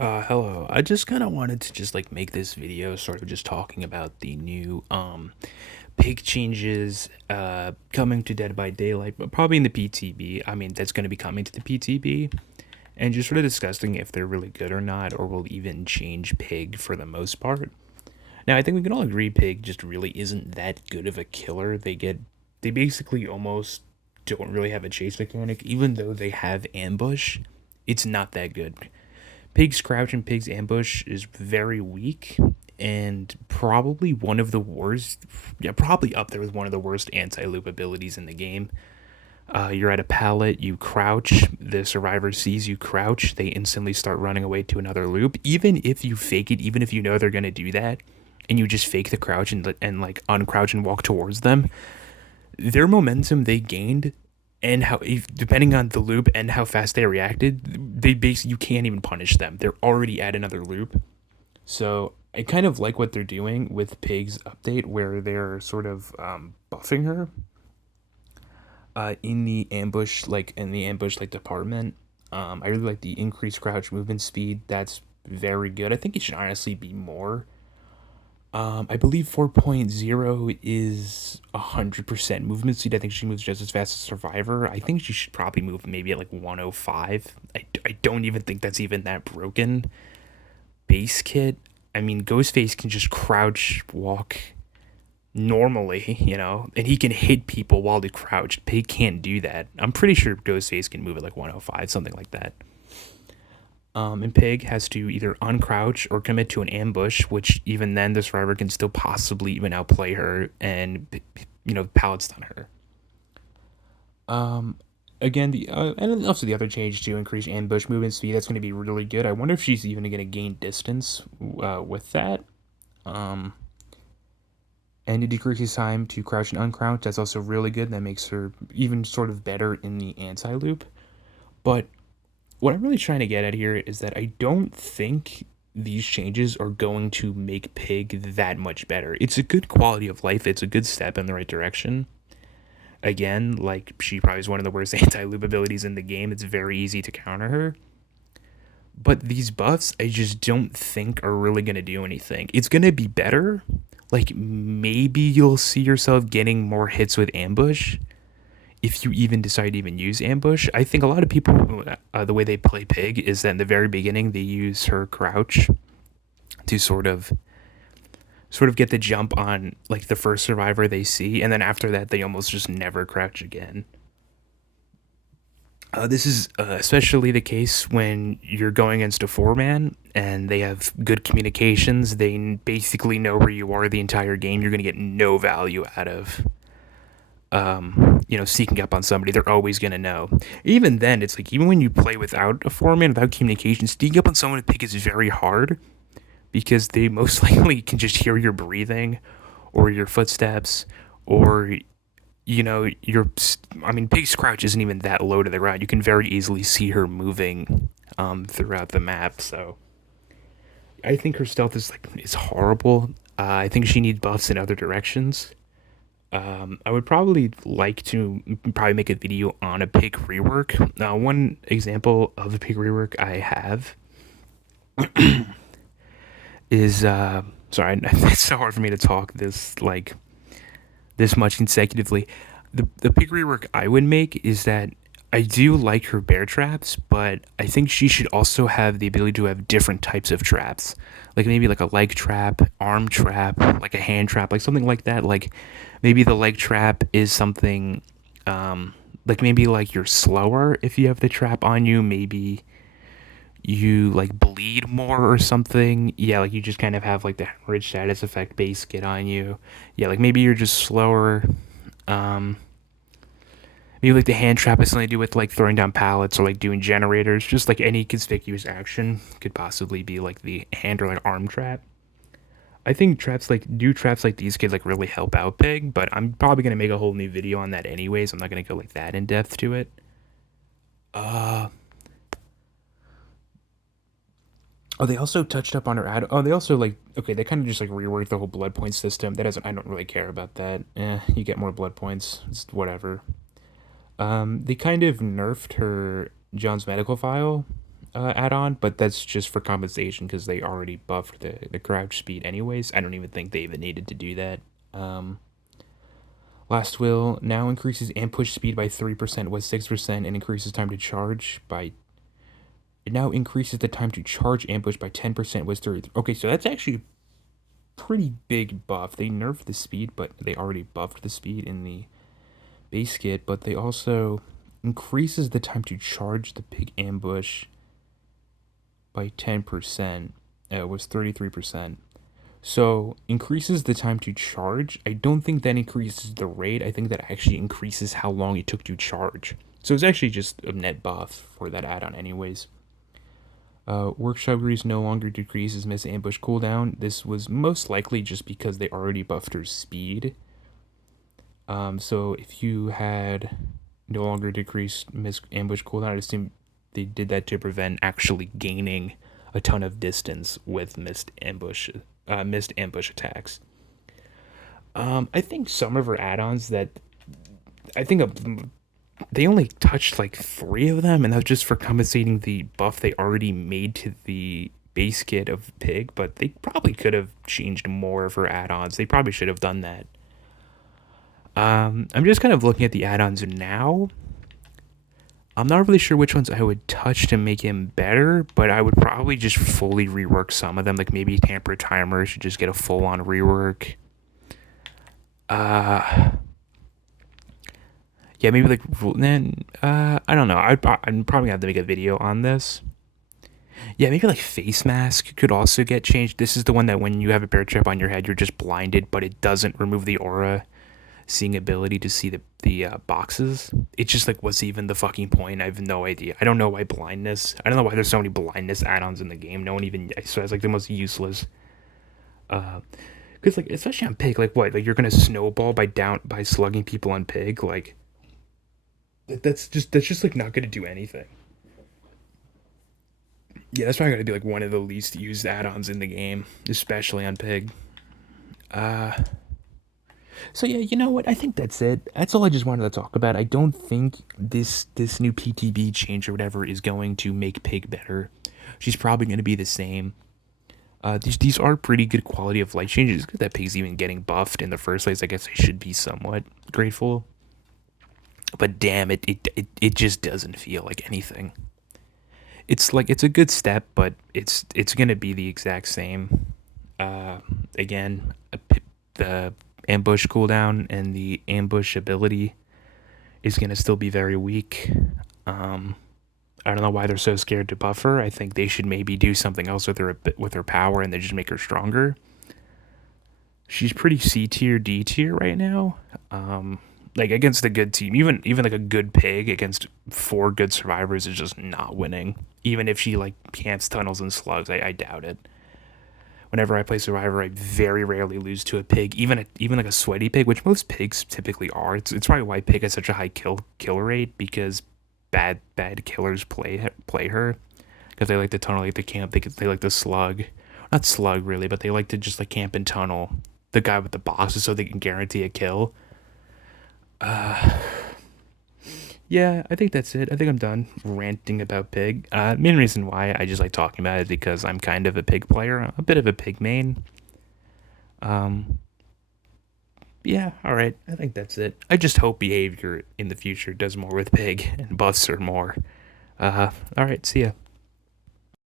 Hello. I just kind of wanted to just like make this video sort of just talking about the new pig changes coming to Dead by Daylight, but probably in the PTB. I mean, that's going to be coming to the PTB and just sort of discussing if they're really good or not or will even change pig for the most part. Now, I think we can all agree pig just really isn't that good of a killer. They basically almost don't really have a chase mechanic even though they have ambush. It's not that good. Pig's Crouch and Pig's Ambush is very weak and probably one of the worst, yeah, probably up there with one of the worst anti loop abilities in the game. You're at a pallet, you crouch, the survivor sees you crouch, they instantly start running away to another loop. Even if you fake it, even if you know they're going to do that, and you just fake the crouch and like uncrouch and walk towards them, their momentum they gained and how depending on the loop and how fast they reacted, they basically you can't even punish them. They're already at another loop. So I kind of like what they're doing with Pig's update, where they're sort of buffing her in the ambush like department. I really like the increased crouch movement speed. That's very good. I think it should honestly be more. I believe 4.0 is 100% movement speed. I think she moves just as fast as Survivor. I think she should probably move maybe at like 105. I don't even think that's even that broken. Base kit. I mean, Ghostface can just crouch walk normally, and he can hit people while they crouch. Pig can't do that. I'm pretty sure Ghostface can move at like 105, something like that. And Pig has to either uncrouch or commit to an ambush, which even then the survivor can still possibly even outplay her and pallet stun her. Um, Again, the and also the other change to increase ambush movement speed. That's going to be really good. I wonder if she's even going to gain distance with that. Um, and it decreases time to crouch and uncrouch. That's also really good. That makes her even sort of better in the anti loop. But what I'm really trying to get at here is that I don't think these changes are going to make Pig that much better. It's a good quality of life, it's a good step in the right direction. Again, like she probably is one of the worst anti loop abilities in the game. It's very easy to counter her. But these buffs, I just don't think are really going to do anything. It's going to be better. Like maybe you'll see yourself getting more hits with ambush, if you even decide to even use ambush. I think a lot of people, the way they play Pig is that in the very beginning they use her crouch to sort of get the jump on like the first survivor they see, and then after that they almost just never crouch again. This is especially the case when you're going against a four-man and they have good communications. They basically know where you are the entire game. You're going to get no value out of sneaking up on somebody. They're always gonna know. Even then, it's like even when you play without a foreman, without communication, sneaking up on someone with pick is very hard because they most likely can just hear your breathing, or your footsteps, or your. I mean, Pig's crouch isn't even that low to the ground. You can very easily see her moving throughout the map. So I think her stealth is horrible. I think she needs buffs in other directions. I would probably like to probably make a video on a pig rework. Now, one example of a pig rework I have is sorry, it's so hard for me to talk this much consecutively. The pig rework I would make is that I do like her bear traps, but I think she should also have the ability to have different types of traps. Like maybe like a leg trap, arm trap, like a hand trap, like something like that. Like maybe the leg trap is something like maybe like you're slower if you have the trap on you, maybe you like bleed more or something. Yeah, like you just kind of have like the hemorrhage status effect base get on you. Yeah, like maybe you're just slower. Um Maybe like the hand trap has something to do with like throwing down pallets or like doing generators. Just like any conspicuous action could possibly be like the hand or like arm trap. I think traps like these could like really help out Pig, but I'm probably gonna make a whole new video on that anyways. I'm not gonna go like that in depth to it. Uh oh, they also touched up on her ad. Oh, they also like okay, they kind of just like reworked the whole blood point system. That doesn't I don't really care about that. You get more blood points. It's whatever. They kind of nerfed her John's medical file. add-on, but that's just for compensation because they already buffed the crouch speed anyways. I don't even think they even needed to do that. Um, Last will now increases ambush speed by 3% with 6% and increases time to charge by. It now increases the time to charge ambush by 10% with 30. Okay, so that's actually a pretty big buff. They nerfed the speed, but they already buffed the speed in the base kit, but they also increases the time to charge the pig ambush by 10%. It was 33%. So increases the time to charge. I don't think that increases the rate. I think that actually increases how long it took to charge. So it's actually just a net buff for that add-on anyways. Workshop Grease no longer decreases miss ambush cooldown. This was most likely just because they already buffed her speed. So if you had no longer decreased miss ambush cooldown, I assume they did that to prevent actually gaining a ton of distance with missed ambush attacks. I think some of her add-ons that I think they only touched like 3 of them, and that was just for compensating the buff they already made to the base kit of Pig. But they probably could have changed more of her add-ons. They probably should have done that. I'm just kind of looking at the add-ons now. I'm not really sure which ones I would touch to make him better, but I would probably just fully rework some of them. Like maybe Tamper Timer should just get a full-on rework. Uh, yeah, maybe like then I don't know. I'm probably gonna have to make a video on this. Yeah, maybe like face mask could also get changed. This is the one that when you have a bear trap on your head, you're just blinded, but it doesn't remove the aura seeing ability to see the boxes. It's just like, what's even the fucking point? I have no idea. I don't know why blindness. I don't know why there's so many blindness add-ons in the game. No one even. So it's like the most useless. Because like especially on Pig, like what? Like you're gonna snowball by slugging people on Pig. Like that's just like not gonna do anything. Yeah, that's probably gonna be like one of the least used add-ons in the game, especially on Pig. Uh, So yeah, you know what? I think that's it. That's all I just wanted to talk about. I don't think this new PTB change or whatever is going to make Pig better. She's probably going to be the same. These are pretty good quality of life changes. Good that Pig's even getting buffed in the first place. I guess I should be somewhat grateful. But damn it just doesn't feel like anything. It's like it's a good step, but it's gonna be the exact same. Uh, Again, the ambush cooldown and the ambush ability is going to still be very weak. Um, I don't know why they're so scared to buff her. I think they should maybe do something else with her power and they just make her stronger. She's pretty C tier, D tier right now. Like against a good team, even like a good Pig against 4 good survivors is just not winning. Even if she like camps tunnels and slugs, I doubt it. Whenever I play Survivor, I very rarely lose to a pig, even like a sweaty pig, which most pigs typically are. It's probably why pig has such a high kill rate because bad killers play her because they like to tunnel, like the camp. They like to slug, not slug really, but they like to just like camp and tunnel the guy with the boxes so they can guarantee a kill. Yeah, I think that's it. I think I'm done ranting about Pig. Main reason why I just like talking about it is because I'm kind of a Pig player, a bit of a Pig main. Um, yeah, all right. I think that's it. I just hope behavior in the future does more with Pig and buffs her more. All right. See ya.